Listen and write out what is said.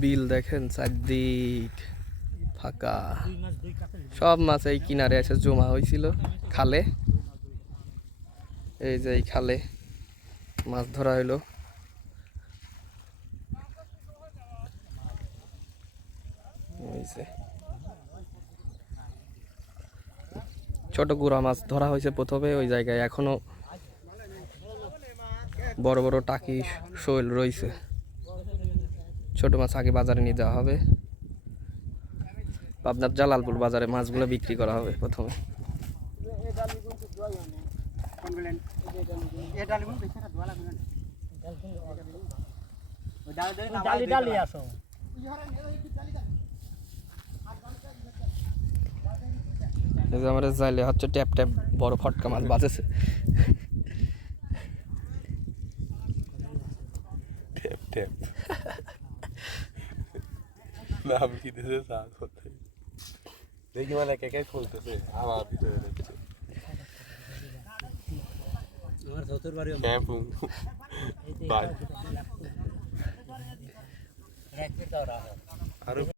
বিল দেখেন চারদিক ফাঁকা। সব মাছ এই কিনারে এসে জমা হয়েছিল খালে। এই যে এই খালে মাছ ধরা হইল। ছোট গুড়া মাছ ধরা হয়েছে প্রথমে ওই জায়গায় এখনও বড় বড় টাকি শৈল রয়েছে ছোট মাছ আগে বাজারে নিয়ে যাওয়া হবে। পাবনার জালালপুর বাজারে মাছগুলো বিক্রি করা হবে প্রথমে। জালি আমার জাইলে হচ্ছে ট্যাপ ট্যাপ বড় ফটকা মাছ বাজেছে। ট্যাপ নাম কি দিতে চা করতে দেখি মানে কে কে খুলতেছে আমার ভিতরে রেখেছে আমার শ্বশুর বাড়ি শ্যাম্পু বাই আরও